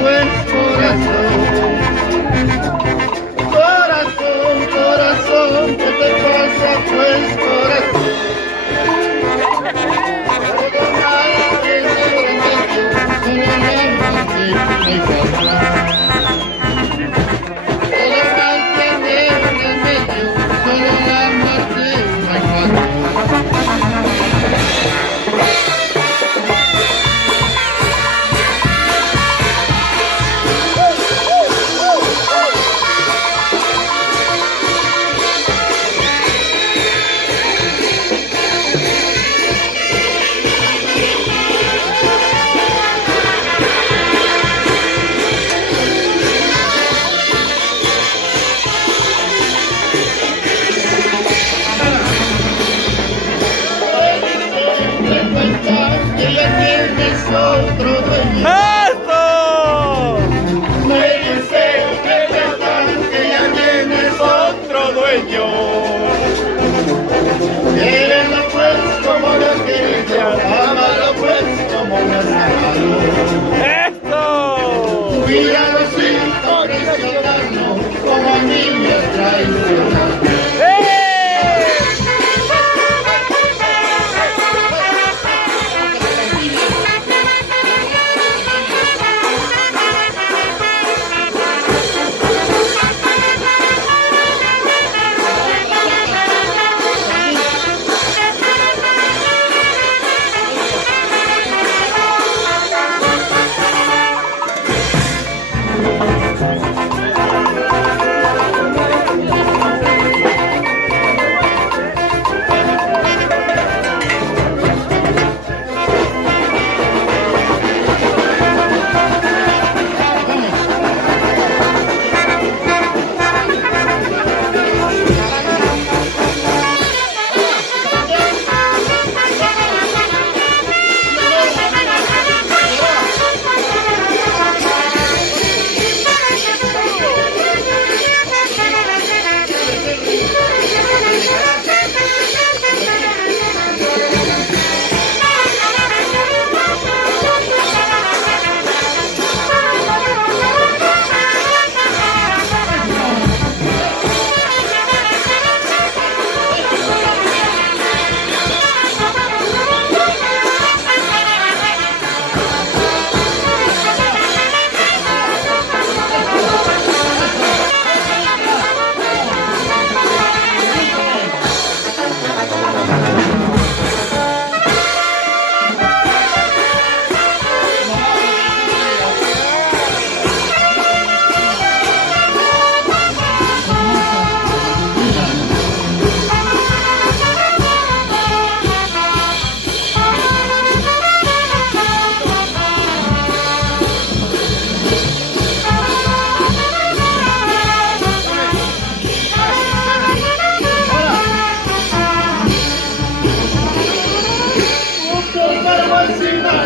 Pues corazón, corazón, corazón, ¿qué te pasa pues corazón? Todo mal que me remedio, solo la muerte me causa. Todo mal que me remedio, solo la muerte me causa. Otro dueño. ¡Eso! Me dicen que ya tienes otro dueño. Quérenlo pues como lo has querido, ámalo pues como lo has amado. ¡Eso! Cuídalo sin traicionarlo, como a mí me has traicionado.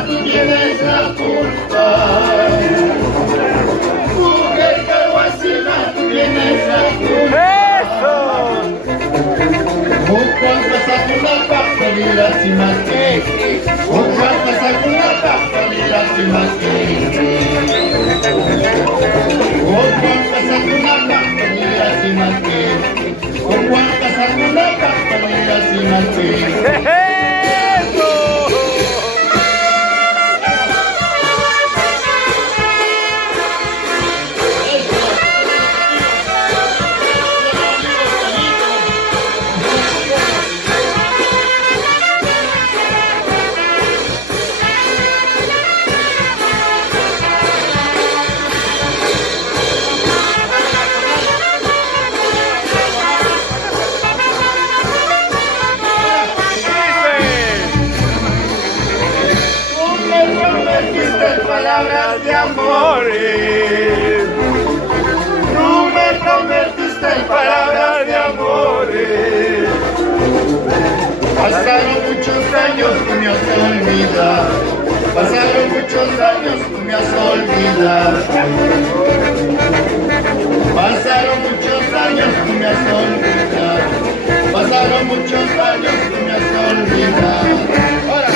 Tú tienes la culpa. Mujer carguacina, tú tienes la culpa. ¡Eso! Un cuantas algunas pastelitas y más que un cuantas algunas pastelitas y más que un cuantas algunas pastelitas y más que un cuantas algunas pastelitas y más que palabras de amores. Tú me convertiste en palabras de amores. Pasaron muchos años, tú me has olvidado. Pasaron muchos años, tú me has olvidado. Pasaron muchos años, tú me has olvidado. Pasaron muchos años, tú me has olvidado. ¡Ahora!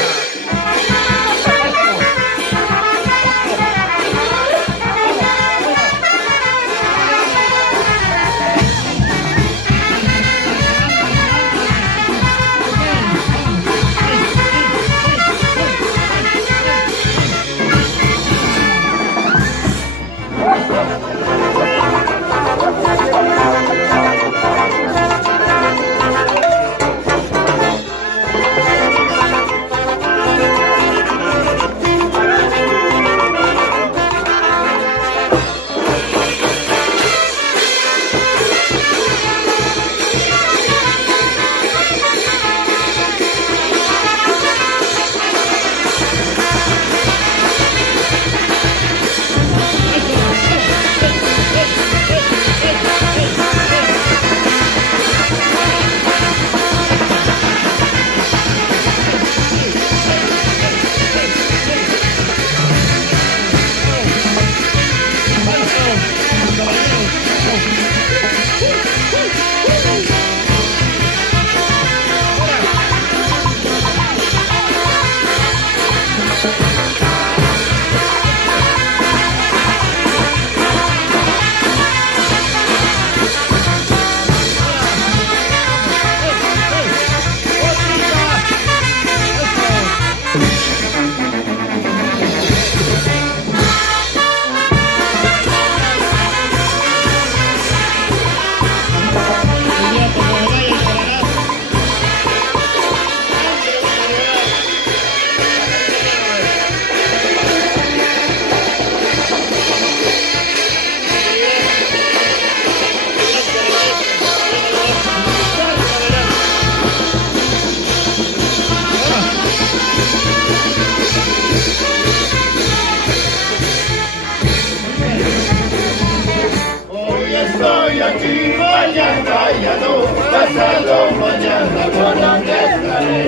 Estoy aquí, mañana ya no, pasado mañana por donde estaré.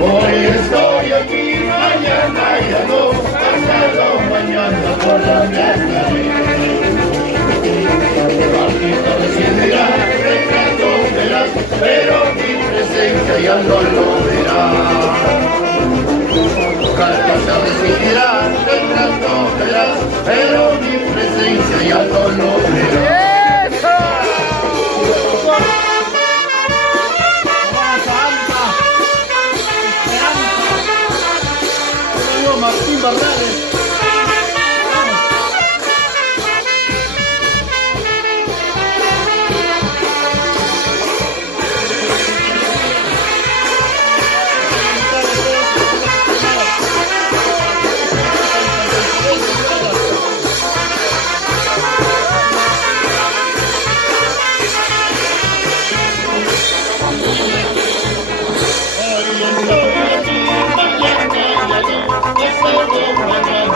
Hoy estoy aquí, mañana ya no, pasado mañana por donde estaré. Maldito recibirá, retrato verás, pero mi presencia ya no lo verá. Cartas recibirá, retrato verás, pero mi presencia ya no lo verá. ¡Eso! Martín Barrales. Hoy estoy aquí, mañana ya no, pasado mañana.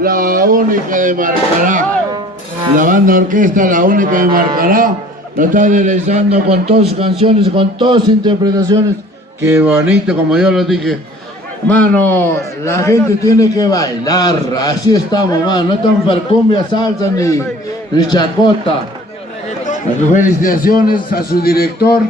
la única de Marcará. La banda orquesta, la única de Marcará, lo está realizando con todas sus canciones, con todas sus interpretaciones. Qué bonito, como yo lo dije. Mano, la gente tiene que bailar, así estamos, mano. No estamos para cumbia, salsa ni chacota. Felicitaciones a su director.